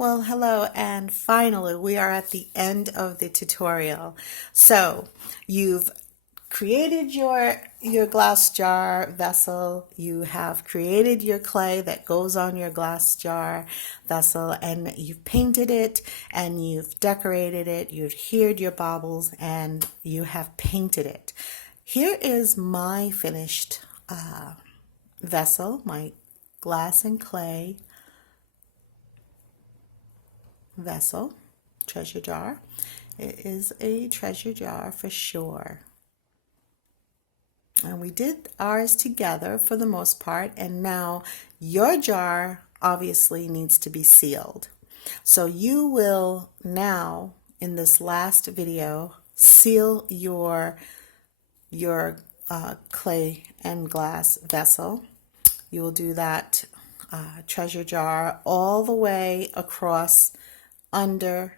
Well, hello, and finally we are at the end of the tutorial. So you've created your glass jar vessel, you have created your clay that goes on your glass jar vessel, and you've painted it and you've decorated it, you've adhered your baubles, and you have painted it. Here is my finished vessel, my glass and clay vessel, treasure jar. It is a treasure jar for sure. And we did ours together for the most part, and now your jar obviously needs to be sealed. So you will now, in this last video, seal your clay and glass vessel. You will do that treasure jar all the way across under,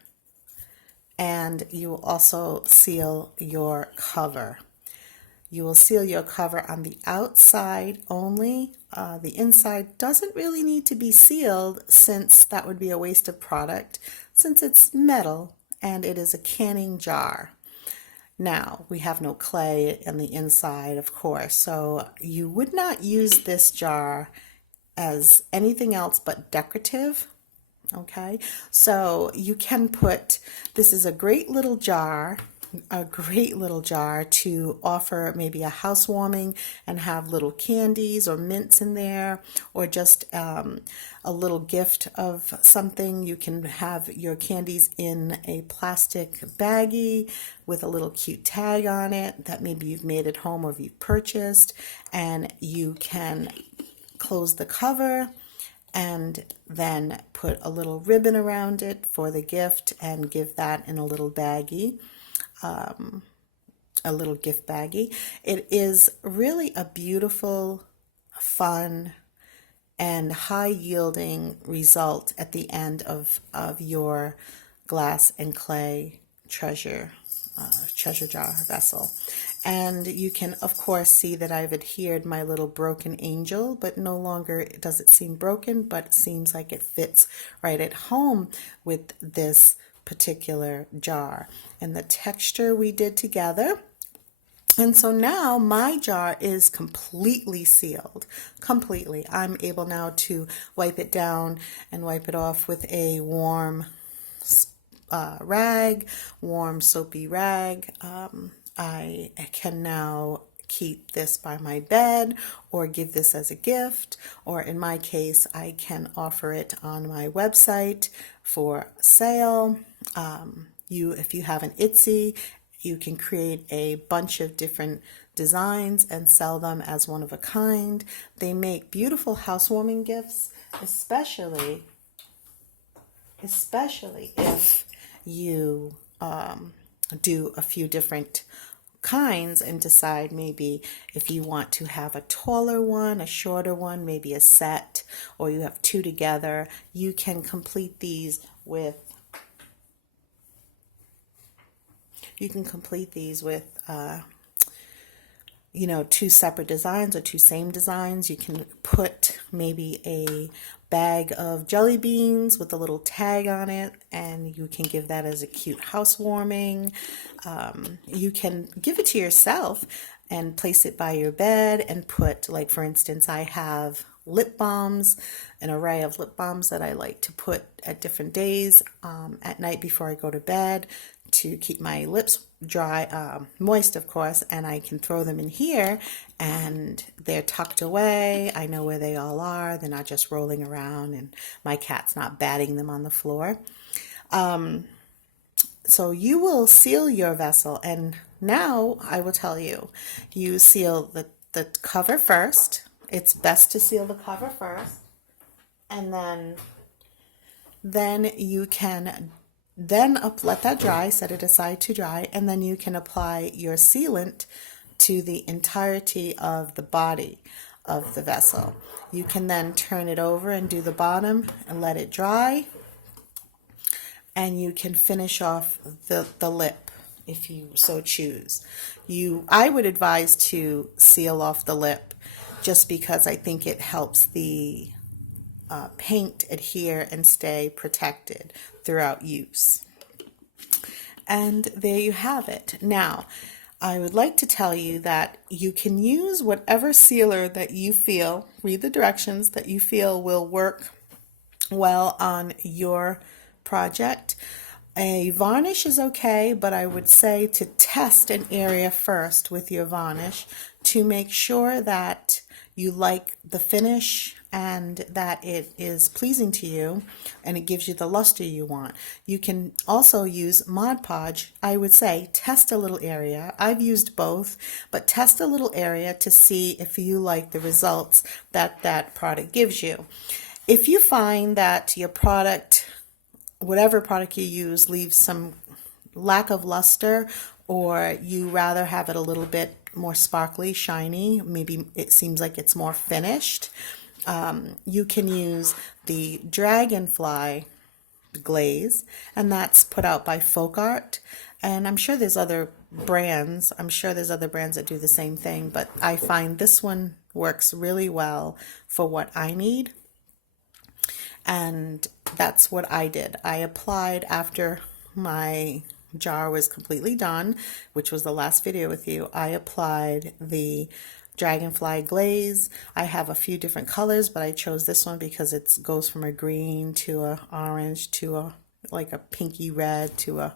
and you will also seal your cover. You will seal your cover on the outside only. The inside doesn't really need to be sealed, since that would be a waste of product, since it's metal and it is a canning jar. Now, we have no clay on the inside, of course, so you would not use this jar as anything else but decorative. Okay, so you can put, this is a great little jar to offer maybe a housewarming and have little candies or mints in there, or just a little gift of something. You can have your candies in a plastic baggie with a little cute tag on it that maybe you've made at home or you've purchased, and you can close the cover and then put a little ribbon around it for the gift and give that in a little baggie, a little gift baggie. It is really a beautiful, fun, and high yielding result at the end of your glass and clay treasure jar vessel. And you can of course see that I've adhered my little broken angel, but no longer does it seem broken, but it seems like it fits right at home with this particular jar and the texture we did together. And so now my jar is completely sealed, completely. I'm able now to wipe it down and wipe it off with a warm warm soapy rag. I can now keep this by my bed or give this as a gift, or in my case, I can offer it on my website for sale. If you have an Etsy, you can create a bunch of different designs and sell them as one of a kind. They make beautiful housewarming gifts, especially if you do a few different kinds and decide maybe if you want to have a taller one, a shorter one, maybe a set, or you have two together. You can complete these with two separate designs or two same designs. You can put maybe a bag of jelly beans with a little tag on it, and you can give that as a cute housewarming. You can give it to yourself and place it by your bed and put, like for instance, I have lip balms, an array of lip balms that I like to put at different days at night before I go to bed to keep my lips dry, moist of course, and I can throw them in here and they're tucked away. I know where they all are. They're not just rolling around and my cat's not batting them on the floor. So you will seal your vessel, and now I will tell you, you seal the cover first. It's best to seal the cover first, and then you can let that dry, set it aside to dry, and then you can apply your sealant to the entirety of the body of the vessel. You can then turn it over and do the bottom and let it dry, and you can finish off the lip if you so choose. I would advise to seal off the lip just because I think it helps the paint adhere and stay protected throughout use. And there you have it. Now, I would like to tell you that you can use whatever sealer that you feel, read the directions, that you feel will work well on your project. A varnish is okay, but I would say to test an area first with your varnish to make sure that you like the finish and that it is pleasing to you and it gives you the luster you want. You can also use Mod Podge. I would say test a little area. I've used both, but test a little area to see if you like the results that that product gives you. If you find that your product, whatever product you use, leaves some lack of luster, or you rather have it a little bit more sparkly, shiny, maybe it seems like it's more finished, you can use the Dragonfly glaze, and that's put out by Folk Art. And I'm sure there's other brands. I'm sure there's other brands that do the same thing, but I find this one works really well for what I need. And that's what I did. I applied after my jar was completely done, which was the last video with you. I applied the Dragonfly glaze. I have a few different colors, but I chose this one because it goes from a green to a orange to a like a pinky red to a,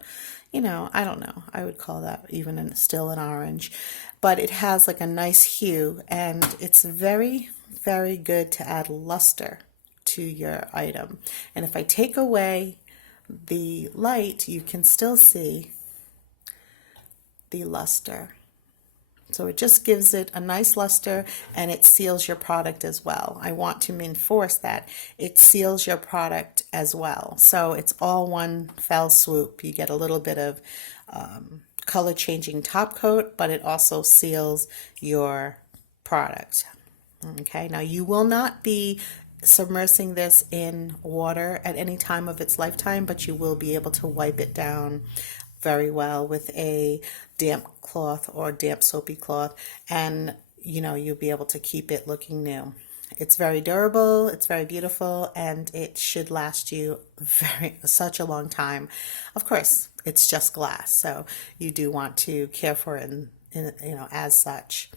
I don't know. I would call that even still an orange, but it has like a nice hue, and it's very, very good to add luster to your item. And if I take away the light, you can still see the luster. So it just gives it a nice luster, and it seals your product as well. I want to enforce that it seals your product as well. So it's all one fell swoop. You get a little bit of color changing top coat, but it also seals your product. Okay, now you will not be submersing this in water at any time of its lifetime, but you will be able to wipe it down very well with a damp cloth or damp soapy cloth, and you'll be able to keep it looking new. It's very durable, it's very beautiful, and it should last you such a long time. Of course, it's just glass, so you do want to care for it as such.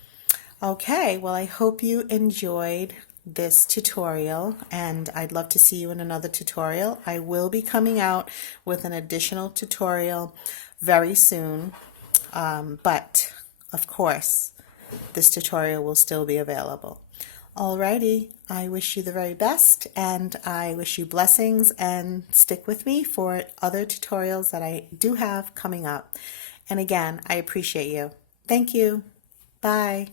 Okay, well, I hope you enjoyed this tutorial, and I'd love to see you in another tutorial. I will be coming out with an additional tutorial very soon, but of course this tutorial will still be available. Alrighty, I wish you the very best, and I wish you blessings, and stick with me for other tutorials that I do have coming up. And again, I appreciate you. Thank you. Bye.